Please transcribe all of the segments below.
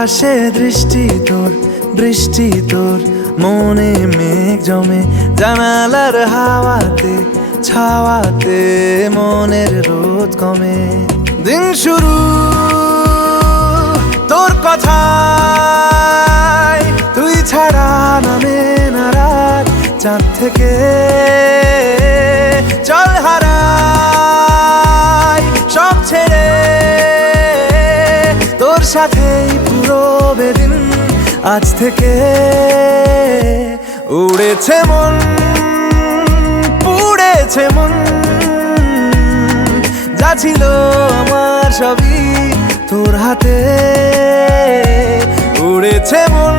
আকাশে দৃষ্টি তোর, বৃষ্টি তোর, মনে মেঘ জমে, জানালার হাওয়াতে ছাওয়াতে মনের রোদ কমে। দিন শুরু তোর কথায়, তুই ছাড়া নামে না রাত, চাঁদ থেকে চল হারাই সব ছেড়ে, তোর সাথেই পুরো বেদিন। আজ থেকে উড়েছে মন, পুড়েছে মন, যা ছিল আমার সবই তোর হাতে। উড়েছে মন,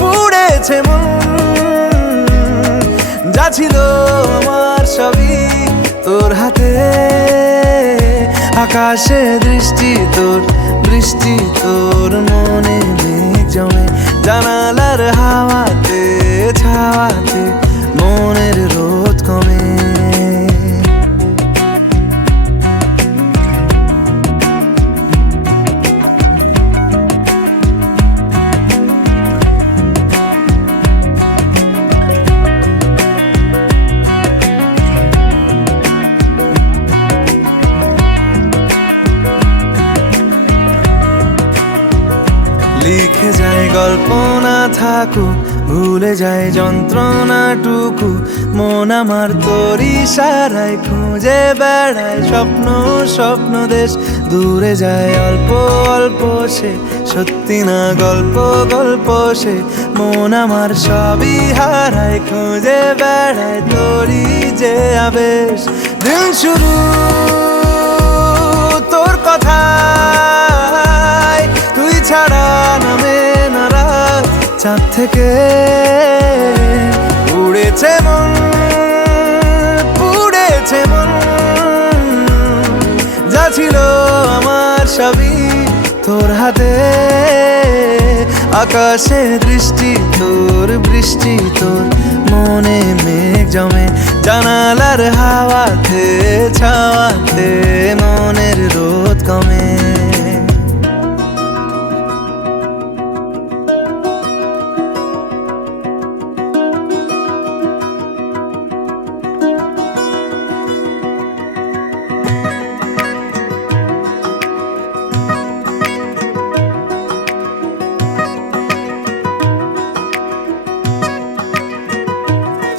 পুড়েছে মন, যা ছিল আমার সবই তোর হাতে। আকাশে দৃষ্টি তোর, বৃষ্টি তোর, মনে মেঘ জমে, জানালার হাওয়াতে ছাওয়াতে মনের রোদ কমে। লিখে যায় গল্প না থাকুক, ভুলে যায় যন্ত্রণাটুকু, মন আমার তোর ইশারায় খুঁজে বেড়ায় স্বপ্ন স্বপ্ন দেশ। দূরে যায় অল্প অল্প সে, সত্যি না গল্প গল্প সে, মন আমার সবই হারায় খুঁজে বেড়ায় তোরই যে আবেশ। দিন শুরু তোর কথায়, তুই ছাড়া নামে না রাত, চাঁদ থেকে উড়েছে মন, পুড়েছে মন, যা ছিল আমার সবই তোর হাতে। আকাশে দৃষ্টি তোর, বৃষ্টি তোর, মনে মেঘ জমে, জানালার হাওয়াতে ছাওয়াতে মনের রোদ কমে।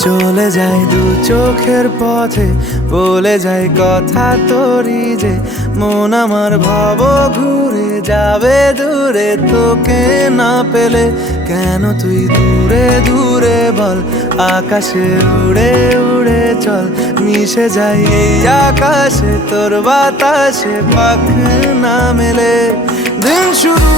চলে যায় দু চোখের পথে, বলে যায় কথা তোরই যে, মন আমার ভাব ঘুরে যাবে দূরে তোকে না পেলে। কেন তুই দূরে দূরে বল, আকাশে উড়ে উড়ে চল, মিশে যাই এই আকাশে তোর বাতাসে পাখ না মেলে। দিন শুরু